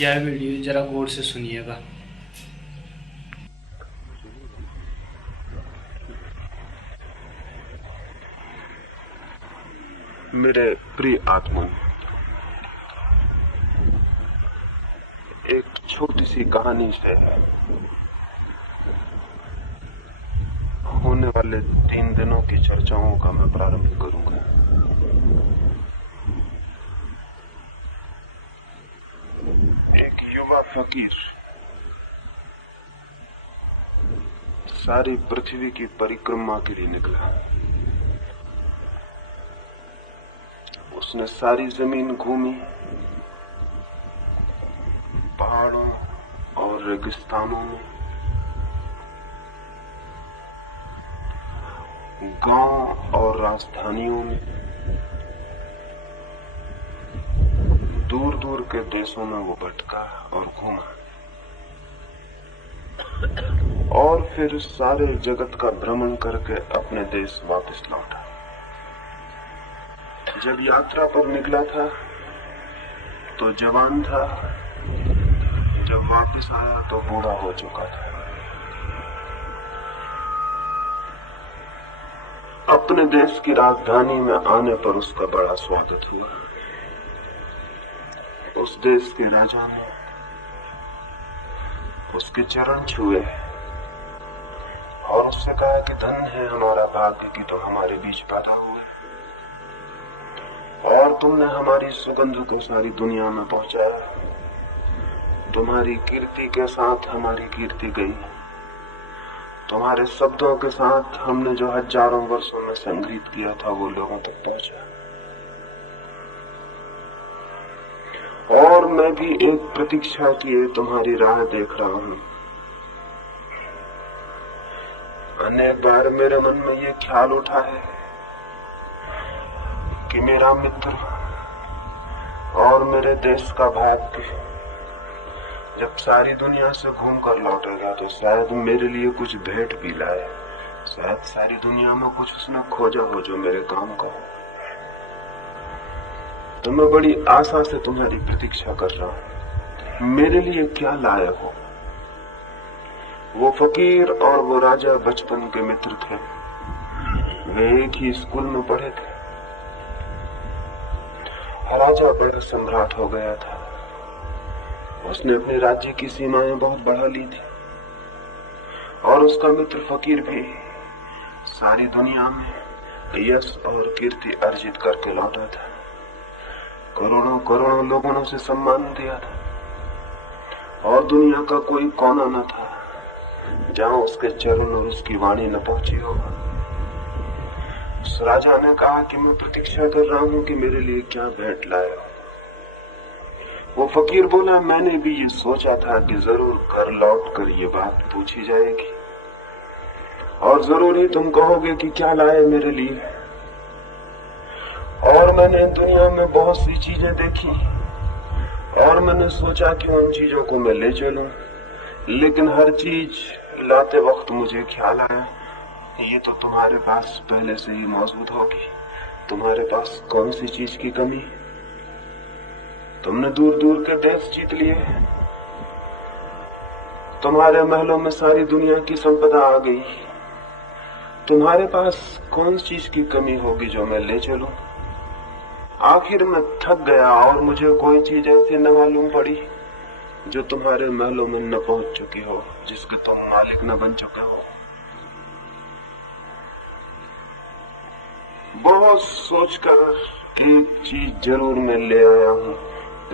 यह वीडियो जरा गौर से सुनिएगा। मेरे प्रिय आत्मा, एक छोटी सी कहानी से होने वाले 3 दिनों की चर्चाओं का मैं प्रारंभ करूंगा। एक युवा फकीर सारी पृथ्वी की परिक्रमा के लिए निकला। उसने सारी जमीन घूमी, पहाड़ों और रेगिस्तानों में, गांव और राजधानियों में, दूर दूर के देशों में वो भटका और घूमा और फिर सारे जगत का भ्रमण करके अपने देश वापस लौटा। जब यात्रा पर निकला था तो जवान था, जब वापस आया तो बूढ़ा हो चुका था। अपने देश की राजधानी में आने पर उसका बड़ा स्वागत हुआ। उस देश के राजा ने उसके चरण छुए और उससे कहा कि धन्य है हमारा भाग्य कि तुम हमारे बीच पैदा हुए और तुमने हमारी सुगंध को सारी दुनिया में पहुंचाया। तुम्हारी कीर्ति के साथ हमारी कीर्ति गई। तुम्हारे शब्दों के साथ हमने जो हजारों वर्षों में संग्रहित किया था वो लोगों तक पहुंचा। और मैं भी एक प्रतीक्षा किए तुम्हारी राह देख रहा हूं। अनेक बार मेरे मन में ये ख्याल उठा है कि मेरा मित्र और मेरे देश का भाग्य जब सारी दुनिया से घूम कर लौटेगा तो शायद मेरे लिए कुछ भेंट भी लाए। शायद सारी दुनिया में कुछ उसने खोजा हो जो मेरे काम का हो। तो मैं बड़ी आशा से तुम्हारी प्रतीक्षा कर रहा हूं। मेरे लिए क्या लाए हो? वो फकीर और वो राजा बचपन के मित्र थे। वे एक ही स्कूल में पढ़े थे। राजा बड़ा सम्राट हो गया था। उसने अपने राज्य की सीमाएं बहुत बढ़ा ली थी और उसका मित्र फकीर भी सारी दुनिया में यश और कीर्ति अर्जित करके लौटा था। करोड़ों करोड़ों लोगों ने उसे सम्मान दिया था और दुनिया का कोई कोना न था जहां उसके चरण और उसकी वाणी न पहुंची हो। उस राजा ने कहा कि मैं प्रतीक्षा कर रहा हूं कि मेरे लिए क्या भेंट लाए हो। वो फकीर बोला, मैंने भी ये सोचा था कि जरूर घर लौट कर ये बात पूछी जाएगी और जरूर ही तुम कहोगे कि क्या लाए मेरे लिए। और मैंने दुनिया में बहुत सी चीजें देखी और मैंने सोचा कि उन चीजों को मैं ले चलूं, लेकिन हर चीज लाते वक्त मुझे ख्याल आया ये तो तुम्हारे पास पहले से ही मौजूद होगी। तुम्हारे पास कौन सी चीज की कमी? तुमने दूर दूर के देश जीत लिए। तुम्हारे महलों में सारी दुनिया की संपदा आ गई। तुम्हारे पास कौन सी चीज की कमी होगी जो मैं ले चलूं? आखिर मैं थक गया और मुझे कोई चीज ऐसी न मालूम पड़ी जो तुम्हारे महलों में न पहुंच चुकी हो, जिसके तुम मालिक न बन चुके हो। बहुत सोचकर एक चीज जरूर मैं ले आया हूं,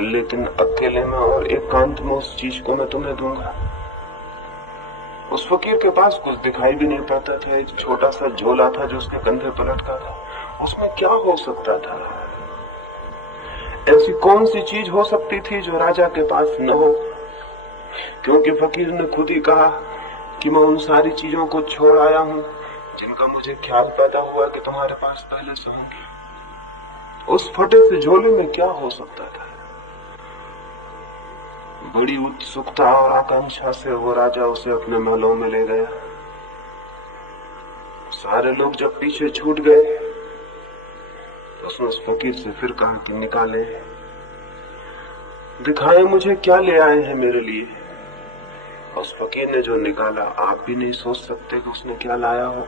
लेकिन अकेले में और एकांत में उस चीज को मैं तुम्हें दूंगा। उस फकीर के पास कुछ दिखाई भी नहीं पाता था। एक छोटा सा झोला था जो उसके कंधे पर लटका था। उसमें क्या हो सकता था? ऐसी कौन सी चीज हो सकती थी जो राजा के पास न हो? क्योंकि फकीर ने खुद ही कहा कि मैं उन सारी चीजों को छोड़ आया हूं जिनका मुझे ख्याल पैदा हुआ कि तुम्हारे पास पहले से होंगे। उस फटे से झोले में क्या हो सकता था? बड़ी उत्सुकता और आकांक्षा से वो राजा उसे अपने महलों में ले गया। सारे लोग जब पीछे छूट गए तो उसने उस फकीर से फिर कहा कि निकाले। दिखाए मुझे क्या ले आए हैं मेरे लिए। उस फकीर ने जो निकाला, आप भी नहीं सोच सकते कि उसने क्या लाया हो।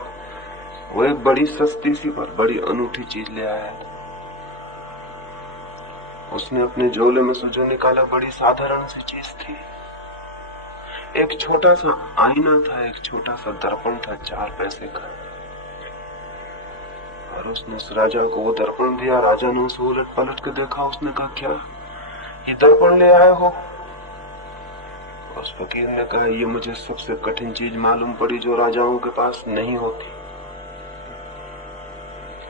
वो एक बड़ी सस्ती सी पर बड़ी अनूठी चीज ले आया था। उसने अपने झोले में से जो निकाला बड़ी साधारण सी चीज थी। एक छोटा सा आईना था, एक छोटा सा दर्पण था 4 पैसे का। और उसने उस राजा को वो दर्पण दिया। राजा ने उसे उलट पलट के देखा। उसने कहा, क्या ये दर्पण ले आए हो? उस फकीर ने कहा, ये मुझे सबसे कठिन चीज मालूम पड़ी जो राजाओं के पास नहीं होती।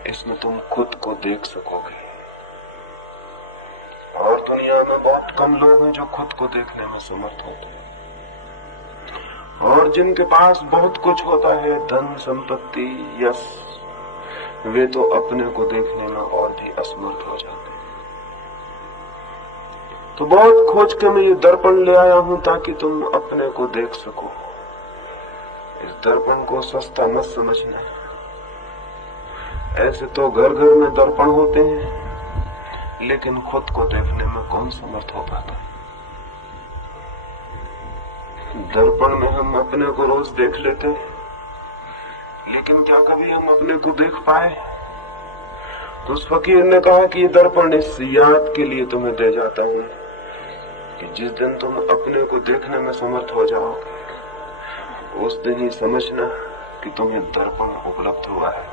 इसमें तुम खुद को देख सकोगे। और दुनिया में बहुत कम लोग हैं जो खुद को देखने में समर्थ होते हैं। और जिनके पास बहुत कुछ होता है, धन, संपत्ति, यश, वे तो अपने को देखने में और भी असमर्थ हो जाते हैं। तो बहुत खोज के मैं ये दर्पण ले आया हूं ताकि तुम अपने को देख सको। इस दर्पण को सस्ता मत समझना। ऐसे तो घर घर में दर्पण होते हैं, लेकिन खुद को देखने में कौन समर्थ हो पाता। दर्पण में हम अपने को रोज देख लेते हैं, लेकिन क्या कभी हम अपने को देख पाए? तो उस फकीर ने कहा कि ये दर्पण इस याद के लिए तुम्हें दे जाता हूं कि जिस दिन तुम अपने को देखने में समर्थ हो जाओगे, उस दिन ही समझना कि तुम्हें दर्पण उपलब्ध हुआ है।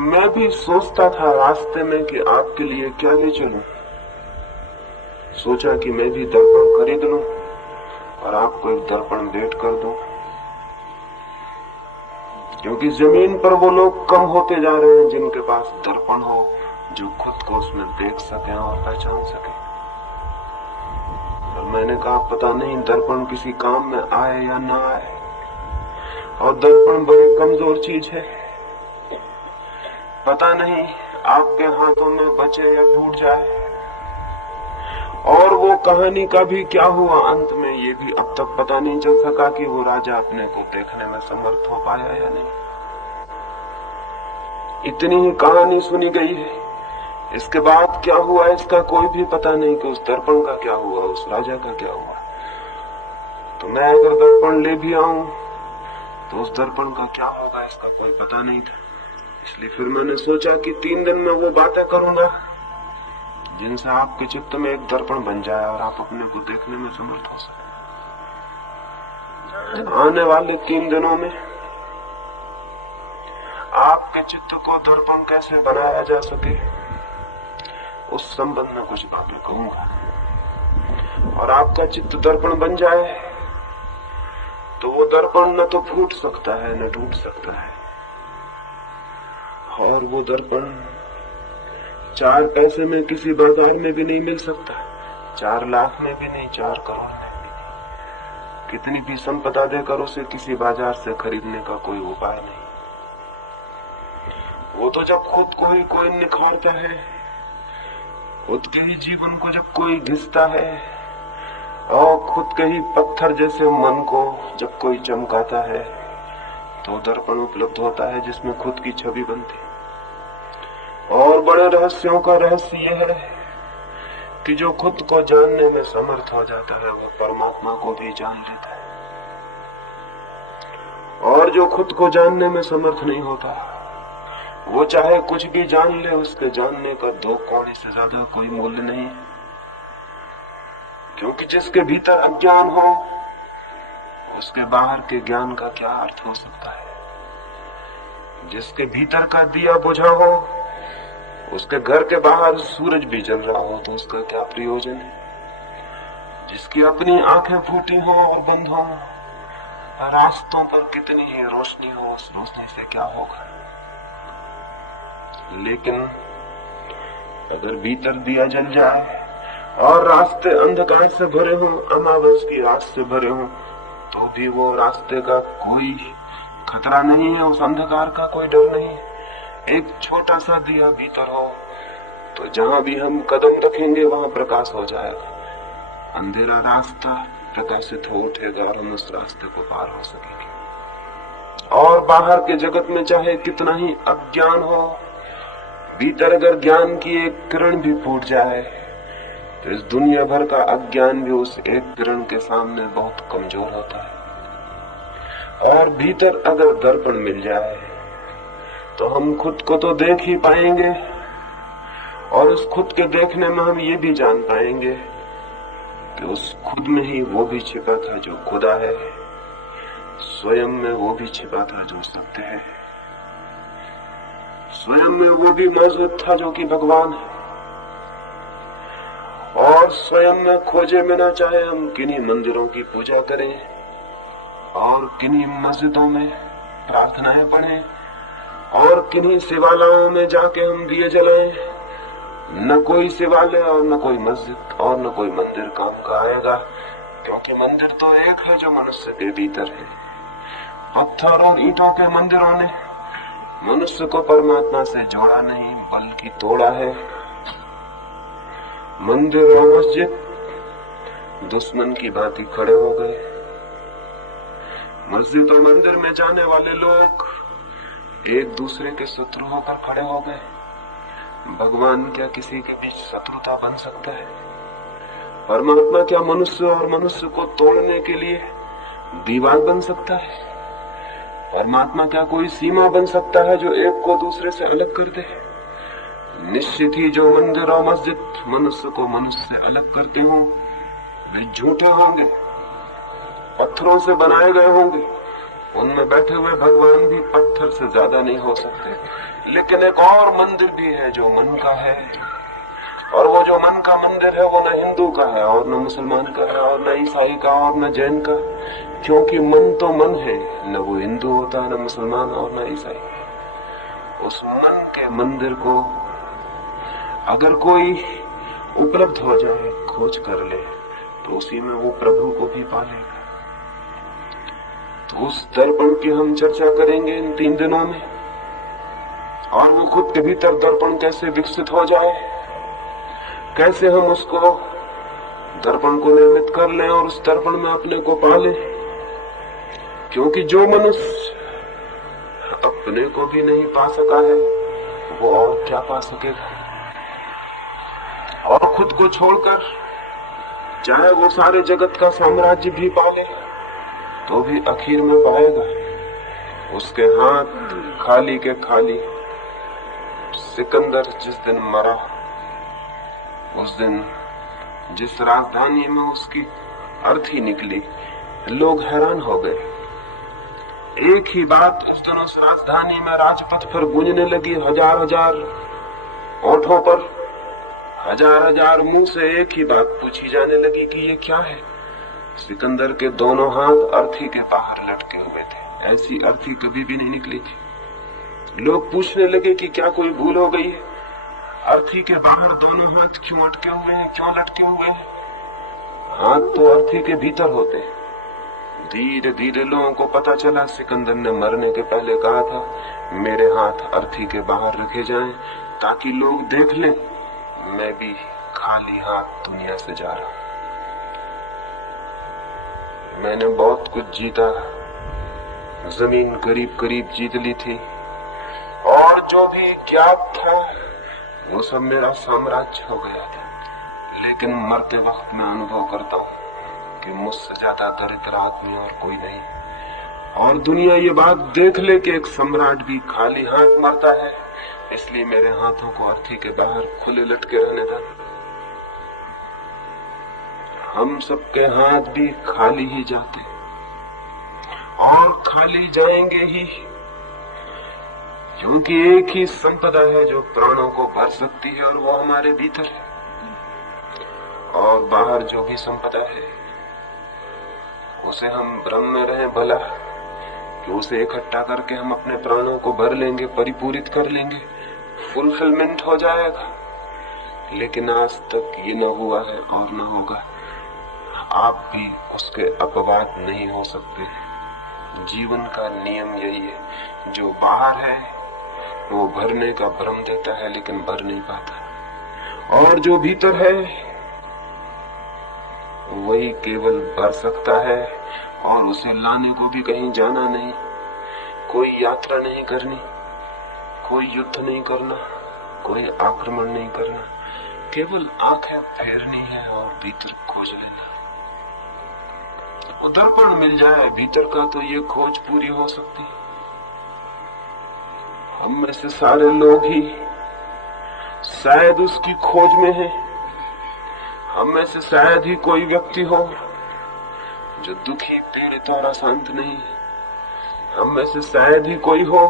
मैं भी सोचता था रास्ते में कि आपके लिए क्या ले चलूं। सोचा कि मैं भी दर्पण खरीद लूं और आपको एक दर्पण भेंट कर दूं, क्योंकि जमीन पर वो लोग कम होते जा रहे हैं जिनके पास दर्पण हो, जो खुद को उसमें देख सके और पहचान सके। और मैंने कहा, पता नहीं दर्पण किसी काम में आए या ना आए। और दर्पण बड़ी कमजोर चीज है। पता नहीं आपके हाथों में बचे या टूट जाए। और वो कहानी का भी क्या हुआ अंत में, ये भी अब तक पता नहीं चल सका कि वो राजा अपने को देखने में समर्थ हो पाया या नहीं। इतनी ही कहानी सुनी गई है। इसके बाद क्या हुआ इसका कोई भी पता नहीं कि उस दर्पण का क्या हुआ, उस राजा का क्या हुआ। तो मैं अगर दर्पण ले भी आऊं तो उस दर्पण का क्या होगा इसका कोई पता नहीं था। इसलिए फिर मैंने सोचा कि 3 दिन में वो बातें करूंगा जिनसे आपके चित्त में एक दर्पण बन जाए और आप अपने को देखने में समर्थ हो सके। आने वाले 3 दिनों में आपके चित्त को दर्पण कैसे बनाया जा सके, उस संबंध में कुछ बातें कहूंगा। और आपका चित्त दर्पण बन जाए तो वो दर्पण न तो फूट सकता है न टूट सकता है। और वो दर्पण 4 पैसे में किसी बाजार में भी नहीं मिल सकता, 4 लाख में भी नहीं, 4 करोड़ में भी नहीं। कितनी भी संपदा देकर उसे किसी बाजार से खरीदने का कोई उपाय नहीं। वो तो जब खुद को ही कोई निखारता है, खुद के ही जीवन को जब कोई घिसता है, और खुद के ही पत्थर जैसे मन को जब कोई चमकाता है, तो दर्पण उपलब्ध होता है जिसमें खुद की छवि बनती है। और बड़े रहस्यों का रहस्य यह है कि जो खुद को जानने में समर्थ हो जाता है वह परमात्मा को भी जान लेता है। और जो खुद को जानने में समर्थ नहीं होता, वो चाहे कुछ भी जान ले, उसके जानने का 2 कौड़ी से ज्यादा कोई मूल्य नहीं है। क्योंकि जिसके भीतर अज्ञान हो, उसके बाहर के ज्ञान का क्या अर्थ हो सकता है। जिसके भीतर का दिया बुझा हो, उसके घर के बाहर सूरज भी जल रहा हो तो उसका क्या प्रयोजन है। जिसकी अपनी आंखें फूटी हो और बंद हो, रास्तों पर कितनी ही रोशनी हो, उस रोशनी से क्या होगा। लेकिन अगर भीतर दिया जल जाए और रास्ते अंधकार से भरे हों, अमावस की रात से भरे हों, तो भी वो रास्ते का कोई खतरा नहीं है, उस अंधकार का कोई डर नहीं है। एक छोटा सा दिया भीतर हो तो जहां भी हम कदम रखेंगे वहां प्रकाश हो जाएगा। अंधेरा रास्ता प्रकाशित हो उठेगा और हम उस रास्ते को पार हो सकेंगे। और बाहर के जगत में चाहे कितना ही अज्ञान हो, भीतर अगर ज्ञान की एक किरण भी फूट जाए तो इस दुनिया भर का अज्ञान भी उस एक किरण के सामने बहुत कमजोर होता है। और भीतर अगर दर्पण मिल जाए तो हम खुद को तो देख ही पाएंगे, और उस खुद के देखने में हम ये भी जान पाएंगे कि उस खुद में ही वो भी छिपा था जो खुदा है, स्वयं में वो भी छिपा था जो सत्य है, स्वयं में वो भी मौजूद था जो कि भगवान है। और स्वयं में खोजे बिना चाहे हम किन्हीं मंदिरों की पूजा करें और किन्हीं मस्जिदों में प्रार्थनाएं पढ़ें और किन्हीं शिवालयों में जाके हम दिए जलाएं, न कोई शिवालय और न कोई मस्जिद और न कोई मंदिर काम का आएगा, क्योंकि मंदिर तो एक है जो मनुष्य के भीतर है। पत्थर और ईंटों के मंदिरों ने मनुष्य को परमात्मा से जोड़ा नहीं बल्कि तोड़ा है। मंदिर और मस्जिद दुश्मन की भांति खड़े हो गए। मस्जिद और मंदिर में जाने वाले लोग एक दूसरे के शत्रु होकर खड़े हो गए। भगवान क्या किसी के बीच शत्रुता बन सकता है? परमात्मा क्या मनुष्य और मनुष्य को तोड़ने के लिए दीवार बन सकता है? परमात्मा क्या कोई सीमा बन सकता है जो एक को दूसरे से अलग कर दे? निश्चित ही जो मंदिर और मस्जिद मनुष्य को मनुष्य से अलग करते हों वे झूठे होंगे, पत्थरों से बनाए गए होंगे। उनमें बैठे हुए भगवान भी पत्थर से ज्यादा नहीं हो सकते। लेकिन एक और मंदिर भी है जो मन का है, और वो जो मन का मंदिर है वो न हिंदू का है और न मुसलमान का है और न ईसाई का और न जैन का, क्योंकि मन तो मन है, न वो हिंदू होता न मुसलमान और न ईसाई। उस मन के मंदिर को अगर कोई उपलब्ध हो जाए, खोज कर ले, तो उसी में वो प्रभु को भी पालेगा। तो उस दर्पण की हम चर्चा करेंगे इन 3 दिनों में, और वो खुद के भीतर दर्पण कैसे विकसित हो जाए, कैसे हम उसको दर्पण को निर्मित कर लें और उस दर्पण में अपने को पालें। क्योंकि जो मनुष्य अपने को भी नहीं पा सका है वो और क्या पा सकेगा? और खुद को छोड़कर चाहे वो सारे जगत का साम्राज्य भी पाले तो भी आखिर में पाएगा उसके हाथ खाली के खाली। सिकंदर जिस दिन मरा, उस दिन जिस राजधानी में उसकी अर्थी निकली, लोग हैरान हो गए। एक ही बात उस दिन उस राजधानी में राजपथ पर गूंजने लगी। हजार हजार ओठों पर, हजार हजार मुंह से एक ही बात पूछी जाने लगी कि ये क्या है? सिकंदर के दोनों हाथ अर्थी के बाहर लटके हुए थे। ऐसी अर्थी कभी भी नहीं निकली थी। लोग पूछने लगे कि क्या कोई भूल हो गई है? अर्थी के बाहर दोनों हाथ क्यों अटके हुए हैं, क्यों लटके हुए हैं? हाथ तो अर्थी के भीतर होते हैं। धीरे धीरे लोगों को पता चला। सिकंदर ने मरने के पहले कहा था, मेरे हाथ अर्थी के बाहर रखे जाएं ताकि लोग देख लें मैं भी खाली हाथ दुनिया से जा रहा। मैंने बहुत कुछ जीता, जमीन करीब करीब जीत ली थी, और जो भी ज्ञात था वो सब मेरा साम्राज्य हो गया था। लेकिन मरते वक्त मैं अनुभव करता हूँ कि मुझसे ज्यादा दरिद्र आदमी और कोई नहीं। और दुनिया ये बात देख ले कि एक सम्राट भी खाली हाथ मरता है, इसलिए मेरे हाथों को अर्थी के बाहर खुले लटके रहने था। हम सबके हाथ भी खाली ही जाते और खाली जाएंगे ही, क्योंकि एक ही संपदा है जो प्राणों को भर सकती है और वो हमारे भीतर है। और बाहर जो भी संपदा है उसे हम भ्रम में रहें भला कि उसे इकट्ठा करके हम अपने प्राणों को भर लेंगे, परिपूरित कर लेंगे, फुलफिलमेंट हो जाएगा। लेकिन आज तक ये न हुआ है और न होगा। आप भी उसके अपवाद नहीं हो सकते। जीवन का नियम यही है, जो बाहर है वो भरने का भ्रम देता है लेकिन भर नहीं पाता, और जो भीतर है वही केवल भर सकता है। और उसे लाने को भी कहीं जाना नहीं, कोई यात्रा नहीं करनी, कोई युद्ध नहीं करना, कोई आक्रमण नहीं करना, केवल आंखें फेरनी है और भीतर खोज लेना। दर्पण मिल जाए भीतर का तो ये खोज पूरी हो सकती है। हम में से सारे लोग ही शायद उसकी खोज में हैं। हम में से शायद ही कोई व्यक्ति हो जो दुखी, पीड़ित और अशांत नहीं है। हम में से शायद ही कोई हो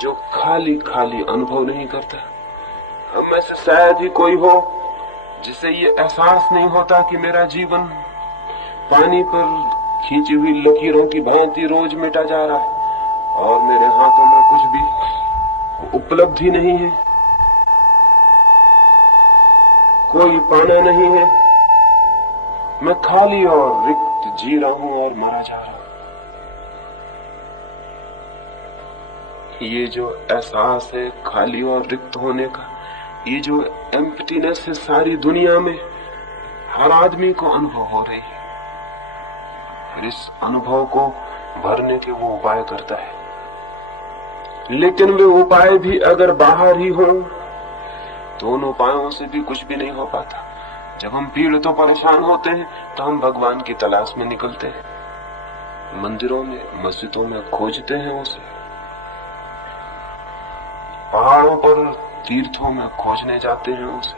जो खाली खाली अनुभव नहीं करता। हम में से शायद ही कोई हो जिसे ये एहसास नहीं होता कि मेरा जीवन पानी पर खींची हुई लकीरों की भांति रोज मिटा जा रहा है और मेरे हाथों में कुछ भी उपलब्धि नहीं है, कोई पाना नहीं है। मैं खाली और रिक्त जी रहा हूं और मरा जा रहा हूं। ये जो एहसास है खाली और रिक्त होने का, ये जो एम्प्टीनेस है सारी दुनिया में हर आदमी को अनुभव हो रही है। फिर इस अनुभव को भरने के वो उपाय करता है, लेकिन वे उपाय भी अगर बाहर ही हो तो उन उपायों से भी कुछ भी नहीं हो पाता। जब हम पीड़ित और परेशान होते हैं तो हम भगवान की तलाश में निकलते हैं, मंदिरों में, मस्जिदों में खोजते हैं उसे, पहाड़ों पर, तीर्थों में खोजने जाते हैं उसे,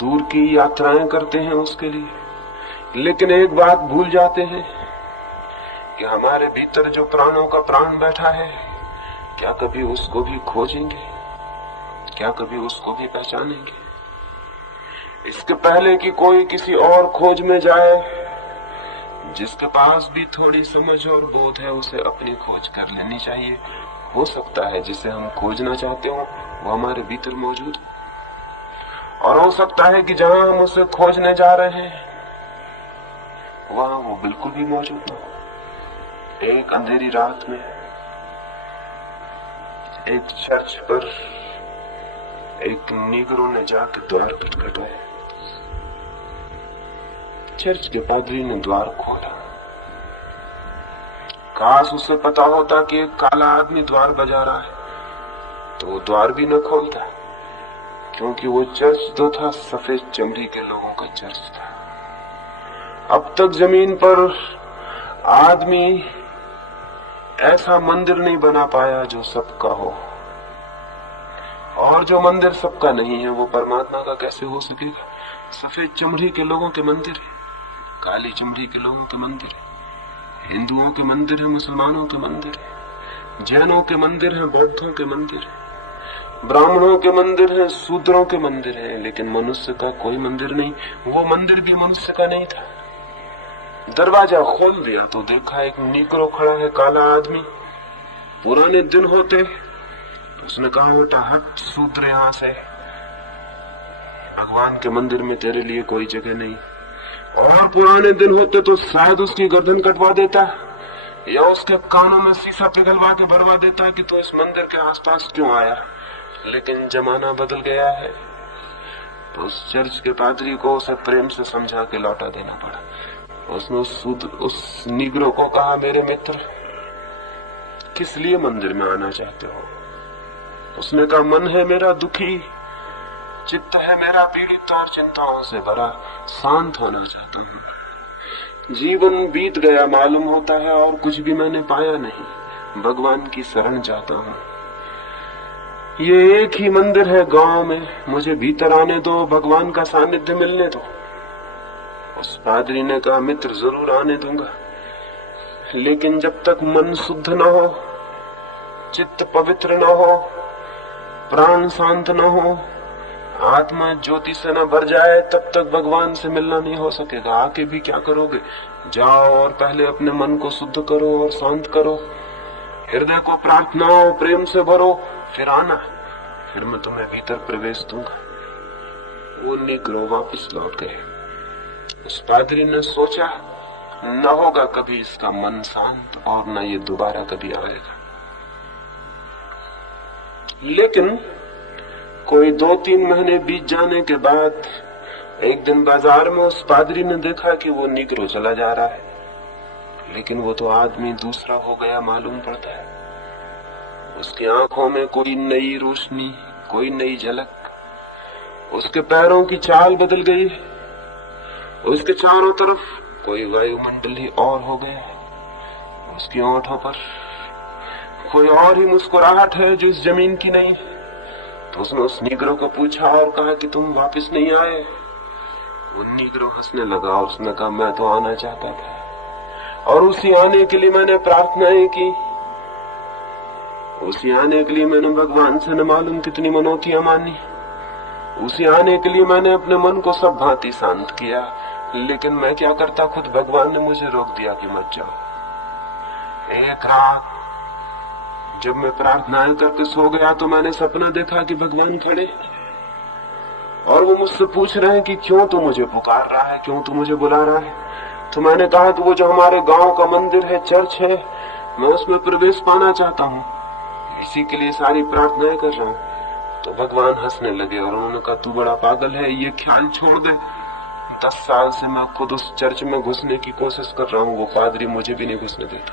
दूर की यात्राएं करते हैं उसके लिए। लेकिन एक बात भूल जाते हैं कि हमारे भीतर जो प्राणों का प्राण बैठा है, क्या कभी उसको भी खोजेंगे? क्या कभी उसको भी पहचानेंगे? इसके पहले कि कोई किसी और खोज में जाए, जिसके पास भी थोड़ी समझ और बोध है उसे अपनी खोज कर लेनी चाहिए। हो सकता है जिसे हम खोजना चाहते हो वो हमारे भीतर मौजूद हो, और हो सकता है कि जहां हम उसे खोजने जा रहे हैं वहां वो बिल्कुल भी मौजूद न हो। एक अंधेरी रात में एक चर्च पर एक नीगरों ने जाके द्वार खटखटाया। चर्च के पादरी ने द्वार खोला। काश उसे पता होता कि एक काला आदमी द्वार बजा रहा है तो वो द्वार भी न खोलता, क्योंकि वो चर्च तो था सफेद चमड़ी के लोगों का चर्च था। अब तक जमीन पर आदमी ऐसा मंदिर नहीं बना पाया जो सबका हो, और जो मंदिर सबका नहीं है वो परमात्मा का कैसे हो सकेगा? सफेद चमड़ी के लोगों के मंदिर है, काली चमड़ी के लोगों के मंदिर है, हिंदुओं के मंदिर है, मुसलमानों के मंदिर है, जैनों के मंदिर है, बौद्धों के मंदिर है, ब्राह्मणों के मंदिर है, शूद्रों के मंदिर है, लेकिन मनुष्य का कोई मंदिर नहीं। वो मंदिर भी मनुष्य का नहीं था। दरवाजा खोल दिया तो देखा एक नीगरो खड़ा है, काला आदमी। पुराने दिन होते उसने कहा, बेटा हट शूद्र यहां से, भगवान के मंदिर में तेरे लिए कोई जगह नहीं। और पुराने दिन होते तो शायद उसकी गर्दन कटवा देता या उसके कानों में शीशा पिघलवा के भरवा देता कि तो इस मंदिर के आसपास क्यों आया। लेकिन जमाना बदल गया है तो उस चर्च के पादरी को उसे प्रेम से समझा के लौटा देना पड़ा। उसने उस नीगरो को कहा, मेरे मित्र किस लिए मंदिर में आना चाहते हो? उसने कहा, मन है मेरा दुखी, चित्त है मेरा पीड़ित और चिंताओं से भरा, शांत होना चाहता हूँ। जीवन बीत गया मालूम होता है और कुछ भी मैंने पाया नहीं, भगवान की शरण चाहता हूँ। ये एक ही मंदिर है गांव में, मुझे भीतर आने दो, भगवान का सानिध्य मिलने दो। उस पादरी ने कहा, मित्र जरूर आने दूंगा, लेकिन जब तक मन शुद्ध न हो, चित्त पवित्र न हो, प्राण शांत न हो, आत्मा ज्योति से न भर जाए, तब तक भगवान से मिलना नहीं हो सकेगा। आके भी क्या करोगे? जाओ और पहले अपने मन को शुद्ध करो और शांत करो, हृदय को प्रार्थनाओं प्रेम से भरो, फिर आना, फिर मैं तुम्हें भीतर प्रवेश दूंगा। वो नीगरो वापस लौट गए। उस पादरी ने सोचा, न होगा कभी इसका मन शांत और न ये दोबारा कभी आएगा। लेकिन कोई 2-3 महीने बीत जाने के बाद एक दिन बाजार में उस पादरी ने देखा कि वो नीगरो चला जा रहा है, लेकिन वो तो आदमी दूसरा हो गया मालूम पड़ता है। उसकी आंखों में कोई नई रोशनी, कोई नई झलक। उसके पैरों की चाल बदल गई। उसके चारों तरफ कोई वायुमंडल ही और हो गया। उसकी होठों पर कोई और ही मुस्कुराहट है जो इस जमीन की नहीं। तो उसने उस नीग्रो को पूछा और कहा कि तुम वापस नहीं आए। वो नीग्रो हंसने लगा और उसने कहा मैं तो आना चाहता था और उसी आने के लिए मैंने प्रार्थनाएं की। उसी आने के लिए मैंने भगवान से न मालूम कितनी मनौतियां मानी। उसी आने के लिए मैंने अपने मन को सब भांति शांत किया। लेकिन मैं क्या करता, खुद भगवान ने मुझे रोक दिया कि मत जाओ। एक रात जब मैं प्रार्थनाएं करके सो गया तो मैंने सपना देखा कि भगवान खड़े और वो मुझसे पूछ रहे हैं कि क्यों तू मुझे पुकार रहा है, क्यों तू मुझे बुला रहा है। तो मैंने कहा कि वो जो हमारे गांव का मंदिर है, चर्च है, मैं उसमें प्रवेश पाना चाहता हूँ, इसी के लिए सारी प्रार्थनाएं कर रहा हूँ। तो भगवान हंसने लगे और उन्होंने कहा तू बड़ा पागल है, ये ख्याल छोड़ दे। 10 साल से मैं खुद उस चर्च में घुसने की कोशिश कर रहा हूँ, वो पादरी मुझे भी नहीं घुसने देता।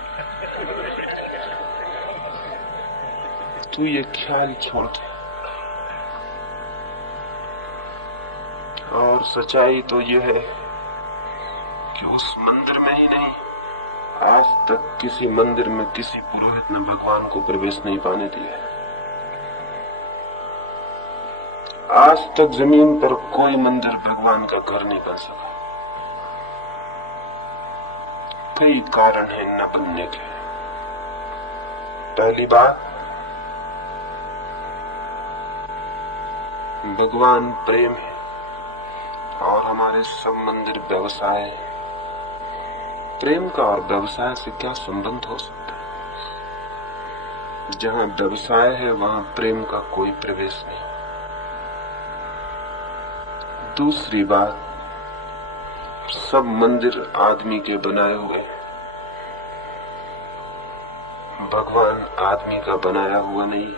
तू ये ख्याल छोड़ दे। और सच्चाई तो ये है कि उस मंदिर में ही नहीं, आज तक किसी मंदिर में किसी पुरोहित ने भगवान को प्रवेश नहीं पाने दिया। आज तक जमीन पर कोई मंदिर भगवान का घर नहीं बन सका। कई कारण हैं न बनने के। पहली बात, भगवान प्रेम है और हमारे सब मंदिर व्यवसाय है। प्रेम का और व्यवसाय से क्या संबंध हो सकता है? जहां व्यवसाय है वहां प्रेम का कोई प्रवेश नहीं। दूसरी बात, सब मंदिर आदमी के बनाए हुए हैं। भगवान आदमी का बनाया हुआ नहीं।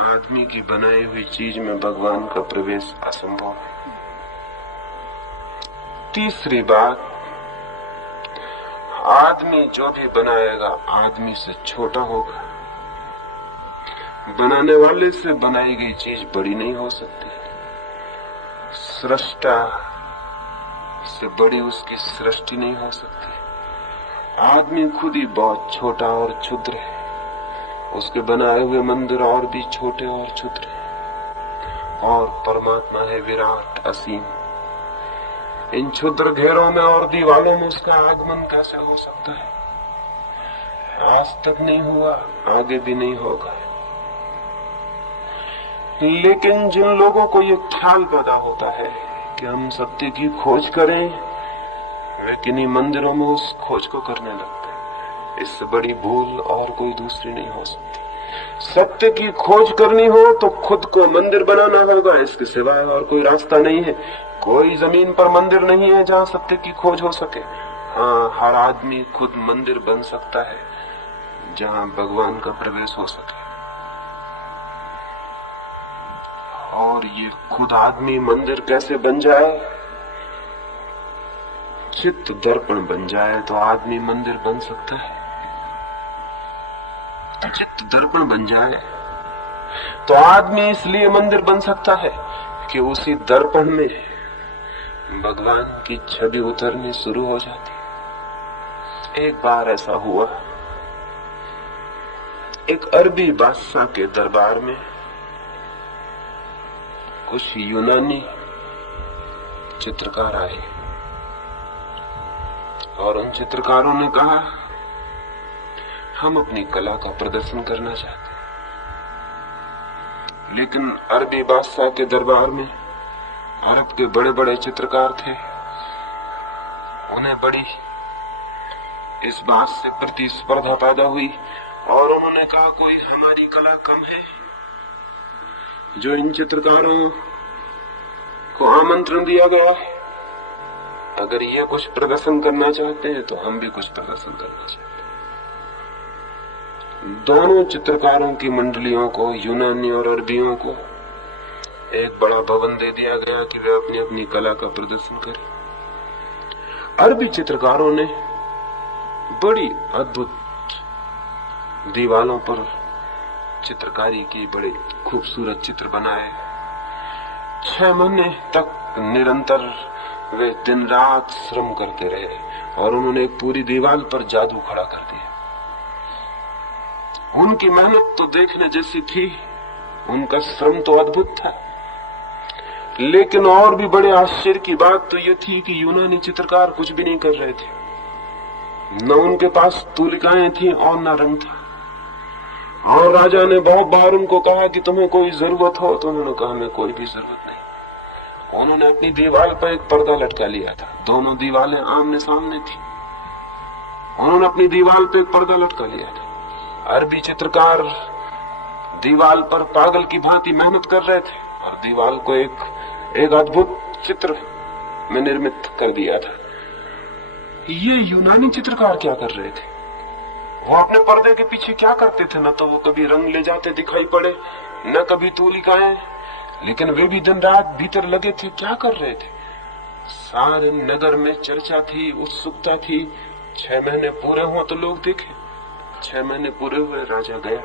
आदमी की बनाई हुई चीज में भगवान का प्रवेश असंभव है। तीसरी बात, आदमी जो भी बनाएगा आदमी से छोटा होगा। बनाने वाले से बनाई गई चीज बड़ी नहीं हो सकती। सृष्टा से बड़ी उसकी सृष्टि नहीं हो सकती। आदमी खुद ही बहुत छोटा और क्षुद्र है। उसके बनाए हुए मंदिर और भी छोटे और क्षुद्र हैं। और परमात्मा है विराट, असीम। इन क्षुद्र घेरों में और दीवालों में उसका आगमन कैसे हो सकता है? आज तक नहीं हुआ, आगे भी नहीं होगा। लेकिन जिन लोगों को ये ख्याल पैदा होता है कि हम सत्य की खोज करें, वे किन्हीं मंदिरों में उस खोज को करने लगते हैं। इससे बड़ी भूल और कोई दूसरी नहीं हो सकती। सत्य की खोज करनी हो तो खुद को मंदिर बनाना होगा, इसके सिवाय और कोई रास्ता नहीं है। कोई जमीन पर मंदिर नहीं है जहां सत्य की खोज हो सके। हाँ, हर आदमी खुद मंदिर बन सकता है जहां भगवान का प्रवेश हो सके। और ये खुद आदमी मंदिर कैसे बन जाए? चित्त दर्पण बन जाए तो आदमी मंदिर बन सकता है। चित्त दर्पण बन जाए तो आदमी इसलिए मंदिर बन सकता है कि उसी दर्पण में भगवान की छवि उतरनी शुरू हो जाती। एक बार ऐसा हुआ, एक अरबी बादशाह के दरबार में कुछ यूनानी चित्रकार आए और उन चित्रकारों ने कहा हम अपनी कला का प्रदर्शन करना चाहते हैं। लेकिन अरबी बादशाह के दरबार में अरब के बड़े बड़े चित्रकार थे। उन्हें बड़ी इस बात से प्रतिस्पर्धा पैदा हुई और उन्होंने कहा कोई हमारी कला कम है जो इन चित्रकारों को आमंत्रण दिया गया है? अगर ये कुछ प्रदर्शन करना चाहते हैं तो हम भी कुछ प्रदर्शन करना चाहते हैं। दोनों चित्रकारों की मंडलियों को, यूनानी और अरबियों को, एक बड़ा भवन दे दिया गया कि वे अपनी अपनी कला का प्रदर्शन करें। अरबी चित्रकारों ने बड़ी अद्भुत दीवालों पर चित्रकारी की, बड़े खूबसूरत चित्र बनाए। 6 महीने तक निरंतर वे दिन रात श्रम करते रहे और उन्होंने एक पूरी दीवार पर जादू खड़ा कर दिया। उनकी मेहनत तो देखने जैसी थी, उनका श्रम तो अद्भुत था, लेकिन और भी बड़े आश्चर्य की बात तो यह थी कि यूनानी चित्रकार कुछ भी नहीं कर रहे थे। न उनके पास तूलिकाएं थी और न रंग था। और राजा ने बहुत बार उनको कहा कि तुम्हें कोई जरूरत हो, तो उन्होंने कहा हमें कोई भी जरूरत नहीं। उन्होंने अपनी दीवार पर एक पर्दा लटका लिया था, दोनों दीवारें आमने सामने थी। उन्होंने अपनी दीवार पर एक पर्दा लटका लिया था। अरबी चित्रकार दीवार पर पागल की भांति मेहनत कर रहे थे और दीवार को एक अद्भुत चित्र में निर्मित कर दिया था। ये यूनानी चित्रकार क्या कर रहे थे? वो अपने पर्दे के पीछे क्या करते थे? न तो वो कभी रंग ले जाते दिखाई पड़े, न कभी तूलिकाएं, लेकिन वे भी दिन रात भीतर लगे थे। क्या कर रहे थे? सारे नगर में चर्चा थी, उत्सुकता थी। 6 महीने पूरे हुए तो लोग देखे। 6 महीने पूरे हुए, राजा गया।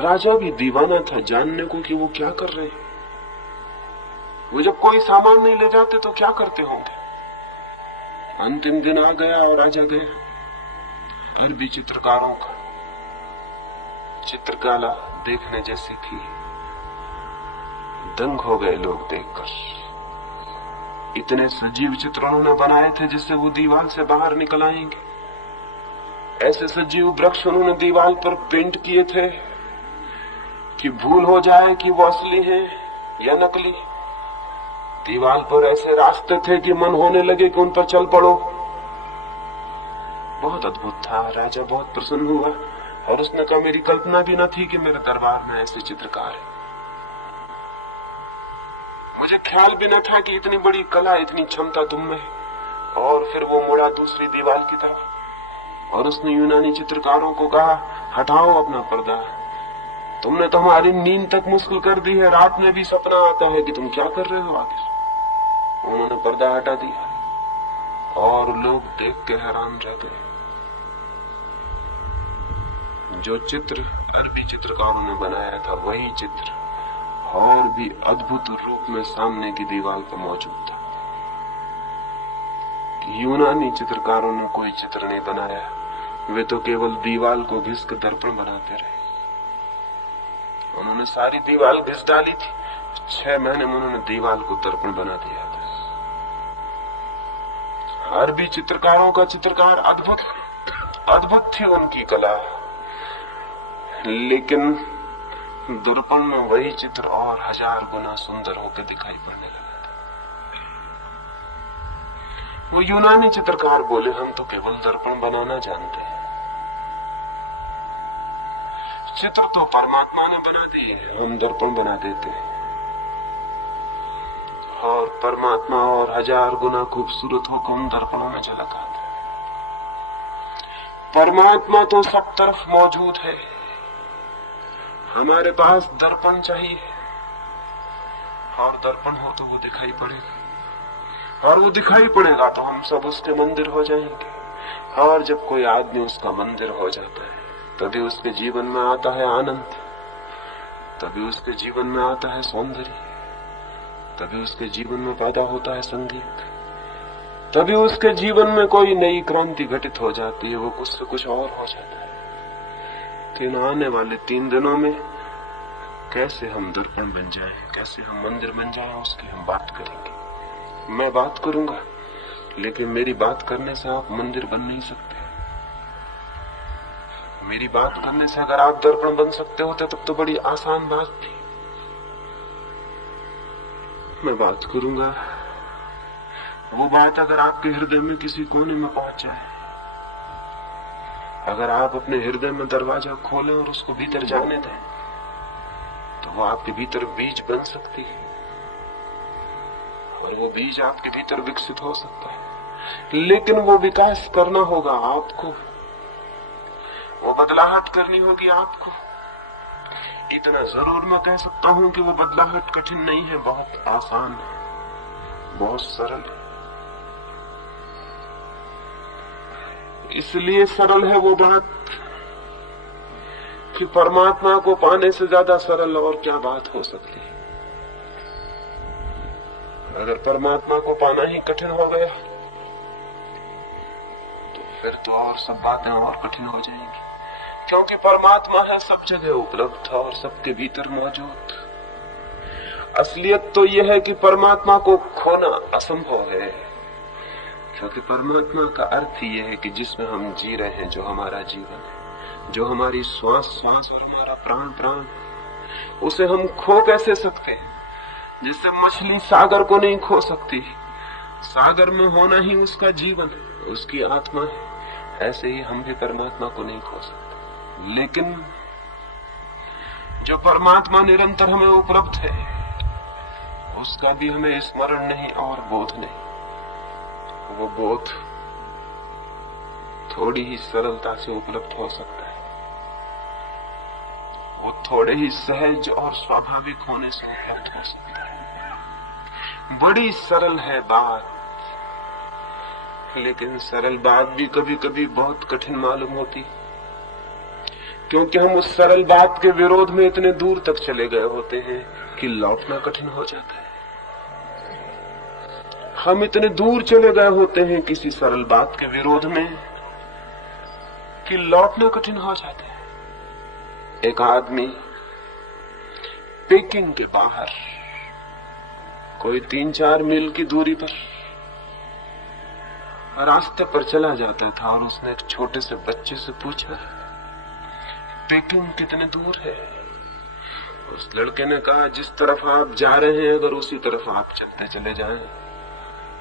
राजा भी दीवाना था जानने को कि वो क्या कर रहे हैं। वो जब कोई सामान नहीं ले जाते तो क्या करते होंगे। अंतिम दिन आ गया और राजा गया। अरबी चित्रकारों का चित्रकला देखने जैसी थी। दंग हो गए लोग देखकर। इतने सजीव चित्र उन्होंने बनाए थे जिससे वो दीवार से बाहर निकल आएंगे। ऐसे सजीव वृक्ष उन्होंने दीवार पर पेंट किए थे कि भूल हो जाए कि वो असली है या नकली। दीवार पर ऐसे रास्ते थे कि मन होने लगे कि उन पर चल पड़ो। बहुत अद्भुत था। राजा बहुत प्रसन्न हुआ और उसने कहा मेरी कल्पना भी न थी कि मेरे दरबार में ऐसे चित्रकार है। मुझे ख्याल भी न था कि इतनी बड़ी कला, इतनी क्षमता तुम में। और फिर वो मुड़ा दूसरी दीवार की तरफ और उसने यूनानी चित्रकारों को कहा हटाओ अपना पर्दा, तुमने तो हमारी नींद तक मुश्किल कर दी है। रात में भी सपना आता है कि तुम क्या कर रहे हो आखिर। उन्होंने पर्दा हटा दिया और लोग देख के हैरान रह गए। जो चित्र अरबी चित्रकारों ने बनाया था वही चित्र और भी अद्भुत रूप में सामने की दीवार पर मौजूद था। यूनानी चित्रकारों ने कोई चित्र नहीं बनाया, वे तो केवल दीवार को घिस कर दर्पण बनाते रहे। उन्होंने सारी दीवार घिस डाली थी। 6 महीने में उन्होंने दीवार को दर्पण बना दिया था। अरबी चित्रकारों का चित्रकार अद्भुत थी उनकी कला, लेकिन दर्पण में वही चित्र और 1000 गुना सुंदर होकर दिखाई पड़ने लगा था। वो यूनानी चित्रकार बोले हम तो केवल दर्पण बनाना जानते हैं, चित्र तो परमात्मा ने बना दिए, हम दर्पण बना देते हैं। और परमात्मा और 1000 गुना खूबसूरत होकर उन दर्पणों में झलक आता है। परमात्मा तो सब तरफ मौजूद है, हमारे पास दर्पण चाहिए। और दर्पण हो तो वो दिखाई पड़ेगा, और वो दिखाई पड़ेगा तो हम सब उसके मंदिर हो जाएंगे। और जब कोई आदमी उसका मंदिर हो जाता है तभी उसके जीवन में आता है आनंद, तभी उसके जीवन में आता है सौंदर्य, तभी उसके जीवन में पैदा होता है संगीत, तभी उसके जीवन में कोई नई क्रांति घटित हो जाती है, वो कुछ से कुछ और हो जाता है। इन आने वाले 3 दिनों में कैसे हम दर्पण बन जाएं, कैसे हम मंदिर बन जाएं, उसकी हम बात करेंगे। मैं बात करूंगा, लेकिन मेरी बात करने से आप मंदिर बन नहीं सकते। मेरी बात करने से अगर आप दर्पण बन सकते होते तब तो बड़ी आसान बात थी। मैं बात करूंगा, वो बात अगर आपके हृदय में किसी कोने में पहुंच जाए, अगर आप अपने हृदय में दरवाजा खोलें और उसको भीतर जाने दें, तो वो आपके भीतर बीज बन सकती है और वो बीज आपके भीतर विकसित हो सकता है। लेकिन वो विकास करना होगा आपको, वो बदलाहट करनी होगी आपको। इतना जरूर मैं कह सकता हूं कि वो बदलाहट कठिन नहीं है, बहुत आसान है, बहुत सरल है। इसलिए सरल है वो बात कि परमात्मा को पाने से ज्यादा सरल और क्या बात हो सकती है। अगर परमात्मा को पाना ही कठिन हो गया तो फिर तो और सब बातें और कठिन हो जाएंगी, क्योंकि परमात्मा है सब जगह उपलब्ध और सबके भीतर मौजूद। असलियत तो यह है कि परमात्मा को खोना असंभव है, क्योंकि परमात्मा का अर्थ ही यह है कि जिसमें हम जी रहे हैं, जो हमारा जीवन है, जो हमारी श्वास श्वास और हमारा प्राण प्राण, उसे हम खो कैसे सकते हैं? जिससे मछली सागर को नहीं खो सकती, सागर में होना ही उसका जीवन है, उसकी आत्मा है, ऐसे ही हम भी परमात्मा को नहीं खो सकते। लेकिन जो परमात्मा निरंतर हमें उपलब्ध है, उसका भी हमें स्मरण नहीं और बोध नहीं। वो बोध थोड़ी ही सरलता से उपलब्ध हो सकता है, वो थोड़े ही सहज और स्वाभाविक होने से उपलब्ध हो सकता है। बड़ी सरल है बात, लेकिन सरल बात भी कभी कभी बहुत कठिन मालूम होती, क्योंकि हम उस सरल बात के विरोध में इतने दूर तक चले गए होते हैं कि लौटना कठिन हो जाता है। हम इतने दूर चले गए होते हैं किसी सरल बात के विरोध में कि लौटना कठिन हो जाता है। एक आदमी पेकिंग के बाहर कोई 3-4 मील की दूरी पर रास्ते पर चला जाता था और उसने एक छोटे से बच्चे से पूछा, पेकिंग कितने दूर है? उस लड़के ने कहा, जिस तरफ आप जा रहे हैं अगर उसी तरफ आप चलते चले जाएं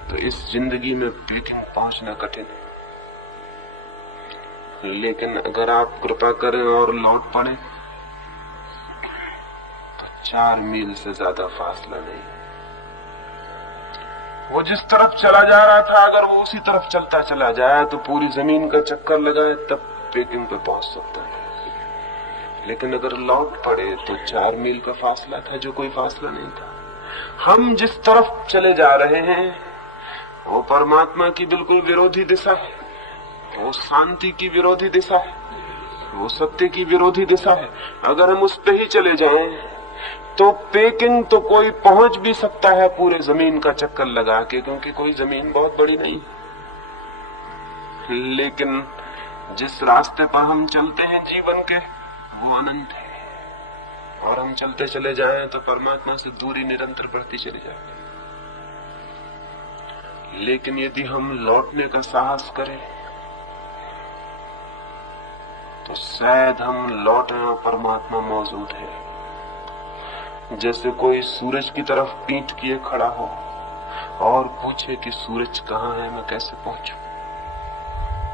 तो इस जिंदगी में पेकिंग पहुंचना कठिन है, लेकिन अगर आप कृपा करें और लौट पड़े तो 4 मील से ज्यादा फासला नहीं। वो जिस तरफ चला जा रहा था, अगर वो उसी तरफ चलता चला जाए तो पूरी जमीन का चक्कर लगाए तब पेकिंग पे पहुंच सकता है, लेकिन अगर लौट पड़े तो 4 मील का फासला था जो कोई फासला नहीं था। हम जिस तरफ चले जा रहे हैं वो परमात्मा की बिल्कुल विरोधी दिशा है, वो शांति की विरोधी दिशा है, वो सत्य की विरोधी दिशा है। अगर हम उस पे ही चले जाएं तो पेकिंग तो कोई पहुंच भी सकता है पूरे जमीन का चक्कर लगा के, क्योंकि कोई जमीन बहुत बड़ी नहीं, लेकिन जिस रास्ते पर हम चलते हैं जीवन के, वो अनंत है, और हम चलते चले जाएं तो परमात्मा से दूरी निरंतर बढ़ती चली जाए। लेकिन यदि हम लौटने का साहस करें तो शायद हम लौटें और परमात्मा मौजूद है। जैसे कोई सूरज की तरफ पीठ किए खड़ा हो और पूछे कि सूरज कहाँ है, मैं कैसे पहुंचूं?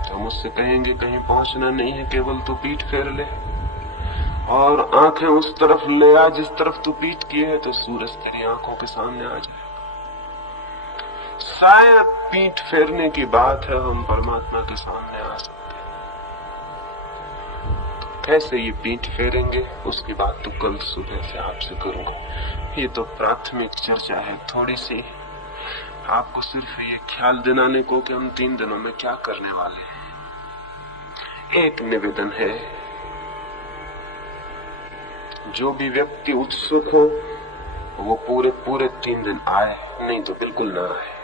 तो हम उससे कहेंगे कहीं पहुंचना नहीं है, केवल तू पीठ फेर ले और आंखें उस तरफ ले आ जिस तरफ तू पीठ किए है, तो सूरज तेरी आंखों के सामने आ जाए। शायद पीठ फेरने की बात है, हम परमात्मा के सामने आ सकते हैं। तो कैसे ये पीठ फेरेंगे उसकी बात तो कल सुबह से आपसे करूंगा। ये तो प्राथमिक चर्चा है, थोड़ी सी आपको सिर्फ ये ख्याल दिलाने को कि हम 3 दिनों में क्या करने वाले हैं। एक निवेदन है, जो भी व्यक्ति उत्सुक हो वो पूरे 3 दिन आए, नहीं तो बिल्कुल ना आए।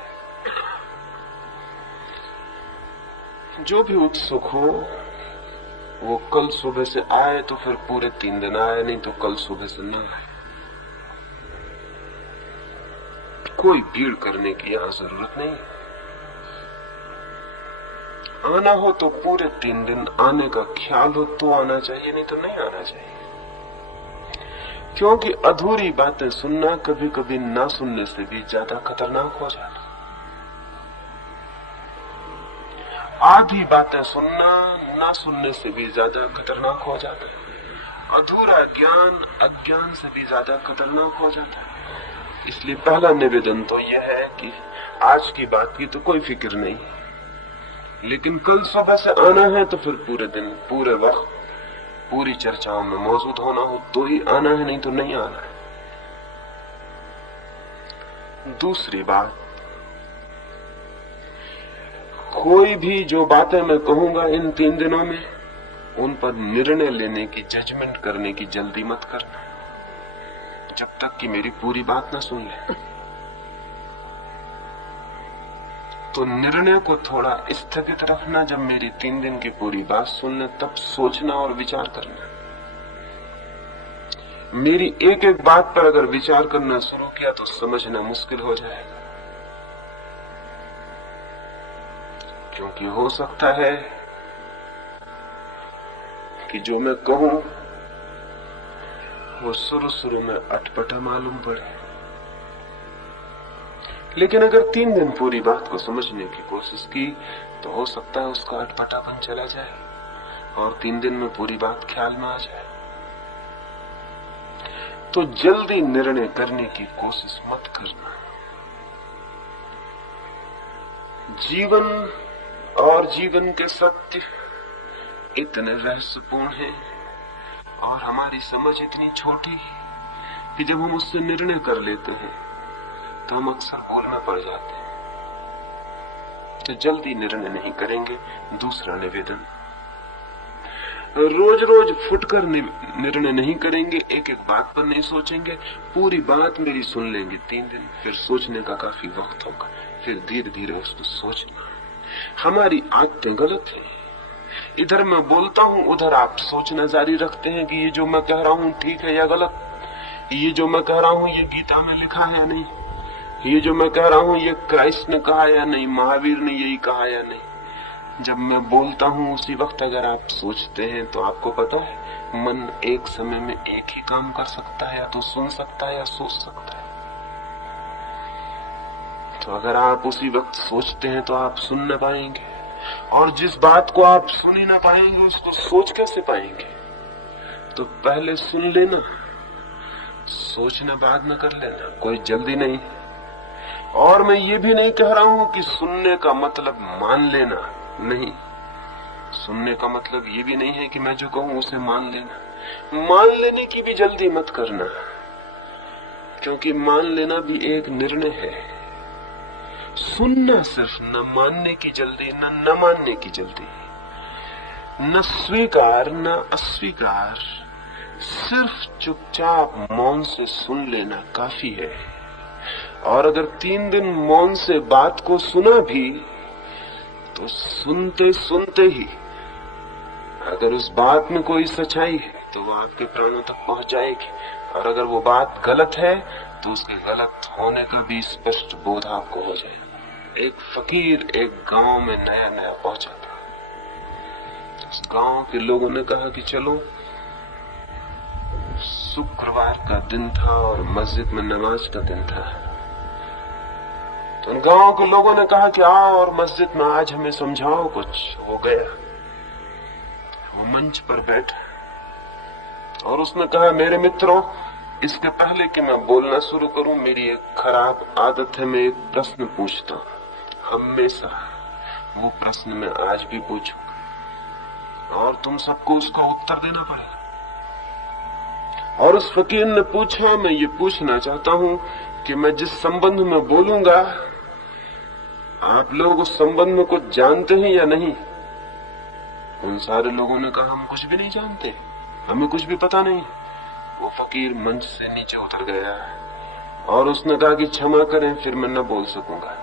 जो भी उत्सुक हो वो कल सुबह से आए तो फिर पूरे 3 दिन आए, नहीं तो कल सुबह से ना आए। कोई भीड़ करने की यहां जरूरत नहीं। आना हो तो पूरे 3 दिन आने का ख्याल हो तो आना चाहिए, नहीं तो नहीं आना चाहिए। क्योंकि अधूरी बातें सुनना कभी कभी ना सुनने से भी ज्यादा खतरनाक हो जाता। आधी बातें सुनना ना सुनने से भी ज्यादा खतरनाक हो जाता है। अधूरा ज्ञान अज्ञान से भी ज्यादा खतरनाक हो जाता है। इसलिए पहला निवेदन तो यह है कि आज की बात की तो कोई फिक्र नहीं, लेकिन कल सुबह से आना है तो फिर पूरे दिन, पूरे वक्त, पूरी चर्चाओं में मौजूद होना हो तो ही आना है, नहीं तो नहीं आना है। दूसरी बात, कोई भी जो बातें मैं कहूंगा इन 3 दिनों में उन पर निर्णय लेने की, जजमेंट करने की जल्दी मत करना, जब तक कि मेरी पूरी बात ना सुन ले। तो निर्णय को थोड़ा स्थगित रखना, जब मेरी 3 दिन की पूरी बात सुन ले तब सोचना और विचार करना। मेरी एक एक बात पर अगर विचार करना शुरू किया तो समझना मुश्किल हो जाएगा, क्योंकि हो सकता है कि जो मैं कहूं वो शुरू में अटपटा मालूम पड़े, लेकिन अगर 3 दिन पूरी बात को समझने की कोशिश की तो हो सकता है उसका अटपटापन चला जाए और 3 दिन में पूरी बात ख्याल में आ जाए। तो जल्दी निर्णय करने की कोशिश मत करना। जीवन और जीवन के सत्य इतने रहस्यपूर्ण हैं और हमारी समझ इतनी छोटी कि जब हम उससे निर्णय कर लेते हैं तो हम अक्सर भूल में पड़ जाते हैं। तो जल्दी निर्णय नहीं करेंगे। दूसरा निवेदन, रोज रोज फुटकर निर्णय नहीं करेंगे, एक एक बात पर नहीं सोचेंगे। पूरी बात मेरी सुन लेंगे 3 दिन, फिर सोचने का काफी वक्त होगा, फिर धीरे धीरे उसको सोचना। हमारी आदतें गलत हैं। इधर मैं बोलता हूं, उधर आप सोचना जारी रखते हैं कि ये जो मैं कह रहा हूं ठीक है या गलत, ये जो मैं कह रहा हूं ये गीता में लिखा है या नहीं, ये जो मैं कह रहा हूं ये क्राइस्ट ने कहा या नहीं, महावीर ने यही कहा या नहीं। जब मैं बोलता हूं उसी वक्त अगर आप सोचते हैं तो आपको पता है मन एक समय में एक ही काम कर सकता है, या तो सुन सकता है या सोच सकता है। तो अगर आप उसी वक्त सोचते हैं तो आप सुन न पाएंगे, और जिस बात को आप सुन ही ना पाएंगे उसको सोच कैसे पाएंगे। तो पहले सुन लेना, सोचना बाद में कर लेना, कोई जल्दी नहीं। और मैं ये भी नहीं कह रहा हूं कि सुनने का मतलब मान लेना, नहीं। सुनने का मतलब ये भी नहीं है कि मैं जो कहूं उसे मान लेना। मान लेने की भी जल्दी मत करना, क्योंकि मान लेना भी एक निर्णय है। सुनना सिर्फ, न मानने की जल्दी न मानने की जल्दी, न स्वीकार न अस्वीकार, सिर्फ चुपचाप मौन से सुन लेना काफी है। और अगर 3 दिन मौन से बात को सुना भी तो सुनते सुनते ही अगर उस बात में कोई सच्चाई है तो वो आपके प्राणों तक पहुंच जाएगी, और अगर वो बात गलत है तो उसके गलत होने का भी स्पष्ट बोध आपको हो जाएगा। एक फकीर एक गांव में नया नया पहुंचा था। उस गांव के लोगों ने कहा कि चलो, शुक्रवार का दिन था और मस्जिद में नमाज का दिन था। तो उन गांव के लोगों ने कहा कि आओ और मस्जिद में आज हमें समझाओ कुछ। हो गया, वो मंच पर बैठा और उसने कहा, मेरे मित्रों, इसके पहले कि मैं बोलना शुरू करूं, मेरी एक खराब आदत है, मैं एक प्रश्न पूछता हूं हमेशा। वो प्रश्न मैं आज भी पूछूंगा और तुम सबको उसका उत्तर देना पड़ेगा। और उस फकीर ने पूछा, मैं ये पूछना चाहता हूं कि मैं जिस संबंध में बोलूंगा आप लोग उस संबंध में कुछ जानते हैं या नहीं। उन सारे लोगों ने कहा, हम कुछ भी नहीं जानते, हमें कुछ भी पता नहीं। वो फकीर मंच से नीचे उतर गया और उसने कहा कि क्षमा करें, फिर मैं न बोल सकूंगा,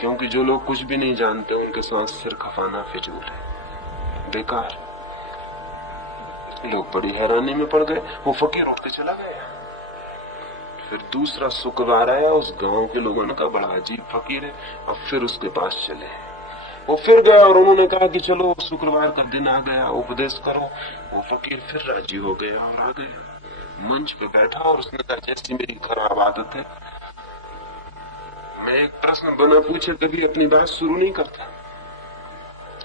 क्योंकि जो लोग कुछ भी नहीं जानते उनके साथ सिर खपाना फिजूल है, बेकार। लोग बड़ी हैरानी में पड़ गए। वो फकीर उठ के चला गया। फिर दूसरा शुक्रवार आया, उस गांव के लोगों ने कहा, बड़ा अजीब फकीर है। अब फिर उसके पास चले, वो फिर गया और उन्होंने कहा कि चलो, शुक्रवार का दिन आ गया, उपदेश करो। वो फकीर फिर राजी हो गया और आ गया, मंच पे बैठा और उसने कहा, जैसी मेरी खराब आदत है, मैं एक प्रश्न बिना पूछे कभी अपनी बात शुरू नहीं करता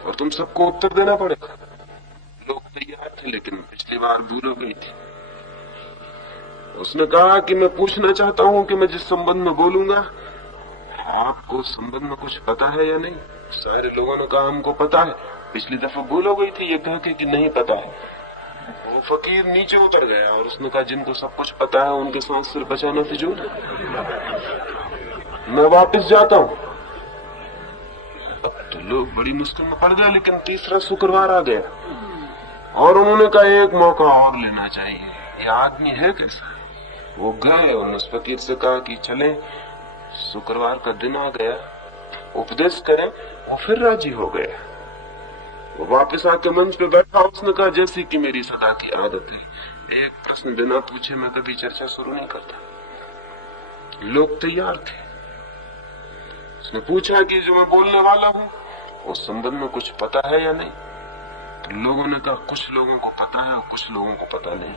और तुम सबको उत्तर देना पड़ेगा। लोग तैयार थे, लेकिन पिछली बार भूल हो गई थी। उसने कहा कि मैं पूछना चाहता हूं कि मैं जिस संबंध में बोलूंगा आपको उस संबंध में कुछ पता है या नहीं। सारे लोगों ने कहा, हमको पता है, पिछली दफा भूल हो गई थी ये कह के कि नहीं पता है। वो फकीर नीचे उतर गया और उसने कहा, जिनको सब कुछ पता है उनके साथ सिर बचाना फिजूल है, मैं वापस जाता हूं। अब तो लोग बड़ी मुश्किल में पड़ गए, लेकिन तीसरा शुक्रवार आ गया और उन्होंने कहा एक मौका और लेना चाहिए, ये आदमी है कैसा। वो गए, उन्होंने उस फकीर से कहा कि चले, शुक्रवार का दिन आ गया, उपदेश करें। वो फिर राजी हो गया। वो वापस आके मंच पे बैठा, उसने कहा जैसी कि मेरी सदा की आदत है, एक प्रश्न बिना पूछे मैं कभी चर्चा शुरू नहीं करता। लोग तैयार थे। उसने पूछा कि जो मैं बोलने वाला हूं उस संबंध में कुछ पता है या नहीं। तो लोगों ने कहा कुछ लोगों को पता है और कुछ लोगों को पता नहीं।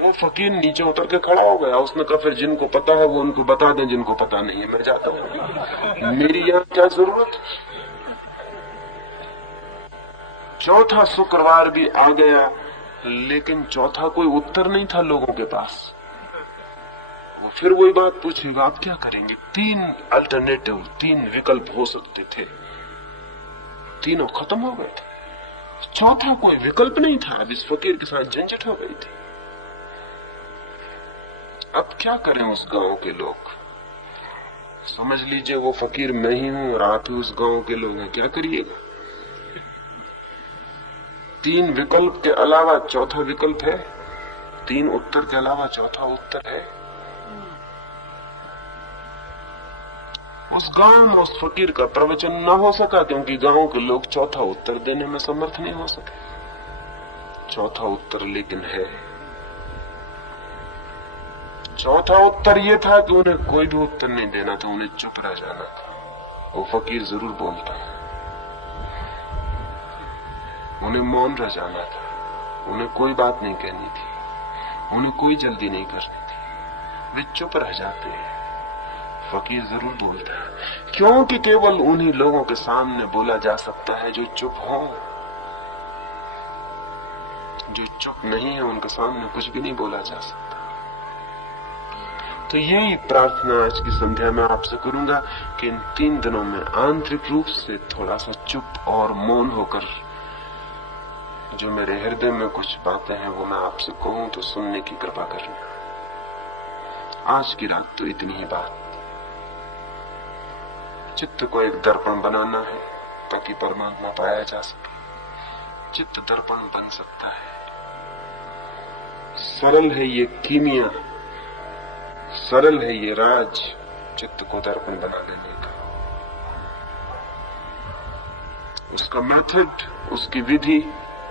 वो फकीर नीचे उतर के खड़ा हो गया। उसने कहा फिर जिनको पता है वो उनको बता दें, जिनको पता नहीं है मैं जाता हूं, मेरी यहाँ क्या जरूरत। चौथा शुक्रवार भी आ गया, लेकिन चौथा कोई उत्तर नहीं था लोगों के पास। वो फिर वही बात पूछेगा, आप क्या करेंगे। 3 अल्टरनेटिव, 3 विकल्प हो सकते थे, तीनों खत्म हो गए थे। चौथा कोई विकल्प नहीं था। अब इस फकीर के साथ झंझट हो गई थी। अब क्या करें उस गांव के लोग। समझ लीजिए वो फकीर मैं ही हूं और आप ही उस गांव के लोग हैं, क्या करिएगा। 3 विकल्प के अलावा चौथा विकल्प है, 3 उत्तर के अलावा चौथा उत्तर है। उस गांव में उस फकीर का प्रवचन न हो सका, क्योंकि गांव के लोग चौथा उत्तर देने में समर्थ नहीं हो सके। चौथा उत्तर लेकिन है। चौथा उत्तर यह था कि उन्हें कोई भी उत्तर नहीं देना था, उन्हें चुप रह जाना था। वो फकीर जरूर बोलता, उन्हें मौन रह जाना था। उन्हें कोई बात नहीं कहनी थी, उन्हें कोई जल्दी नहीं करनी थी, वे चुप रह जाते हैं। फकीर जरूर बोलता है, क्योंकि केवल उन्हीं लोगों के सामने बोला जा सकता है जो चुप हो। जो चुप नहीं है उनके सामने कुछ भी नहीं बोला जा सकता। तो यही प्रार्थना आज की संध्या में आपसे करूंगा कि इन 3 दिनों में आंतरिक रूप से थोड़ा सा चुप और मौन होकर जो मेरे हृदय में कुछ बातें हैं वो मैं आपसे कहूं तो सुनने की कृपा करना। आज की रात तो इतनी ही बात। चित्त को एक दर्पण बनाना है ताकि परमात्मा पाया जा सके। चित्त दर्पण बन सकता है। सरल है ये कीमिया, सरल है ये राज, चित्त को दर्पण बना लेने का। उसका मेथड, उसकी विधि,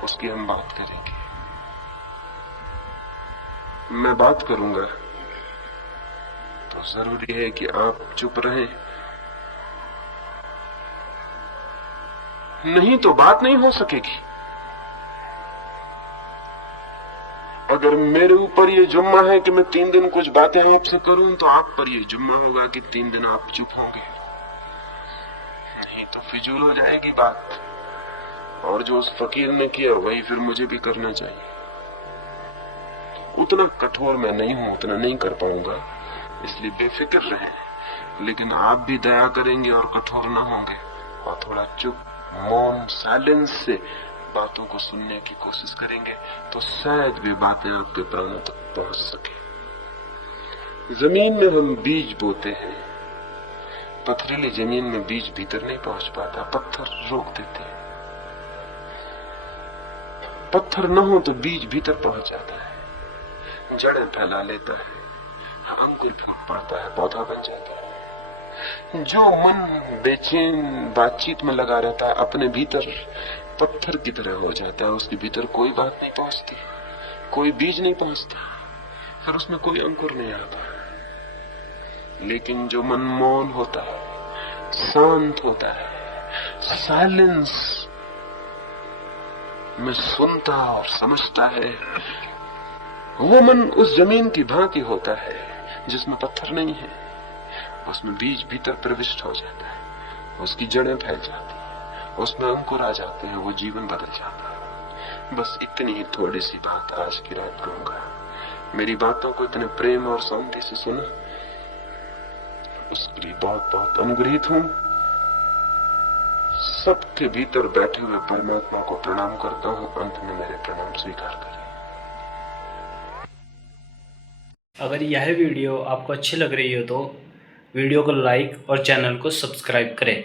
उसकी हम बात करेंगे। मैं बात करूंगा तो जरूरी है कि आप चुप रहें, नहीं तो बात नहीं हो सकेगी। अगर मेरे ऊपर ये जुम्मा है कि मैं 3 दिन कुछ बातें आपसे करूं, तो आप पर ये जुम्मा होगा कि 3 दिन आप चुप होंगे, नहीं तो फिजूल हो जाएगी बात। और जो उस फकीर ने किया वही फिर मुझे भी करना चाहिए। उतना कठोर मैं नहीं हूं, उतना नहीं कर पाऊंगा, इसलिए बेफिक्र रहें। लेकिन आप भी दया करेंगे और कठोर ना होंगे और थोड़ा चुप, मौन, साइलेंस से बातों को सुनने की कोशिश करेंगे तो शायद वे बातें आपके प्राणों तक पहुंच सके। जमीन में हम बीज बोते हैं, पथरीली जमीन में बीज भीतर नहीं पहुंच पाता, पत्थर रोक देते हैं। पत्थर न हो तो बीज भीतर पहुंच जाता है, जड़ें फैला लेता है, अंकुर फूट पड़ता है, पौधा बन जाता है। जो मन बेचैन बातचीत में लगा रहता है अपने भीतर पत्थर की तरह हो जाता है। उसके भीतर कोई बात नहीं पहुंचती, कोई बीज नहीं पहुंचता, फिर उसमें कोई अंकुर नहीं आता। लेकिन जो मन मौन होता है, शांत होता है, साइलेंस में सुनता और समझता है, वो मन उस जमीन की भांति होता है जिसमें पत्थर नहीं है। उसमें बीज भीतर प्रविष्ट हो जाता है, उसकी जड़ें फैल जाती है, उसमें अंकुर आ जाते हैं, वो जीवन बदल जाता है। बस इतनी ही थोड़ी सी बात आज की रात कहूंगा। मेरी बातों को इतने प्रेम और शांति से सुना, उसके लिए बहुत बहुत अनुग्रहित हूं। सबके भीतर बैठे हुए परमात्मा को प्रणाम करता हूं। अंत में मेरे प्रणाम स्वीकार करें। अगर यह वीडियो आपको अच्छी लग रही हो तो वीडियो को लाइक और चैनल को सब्सक्राइब करें।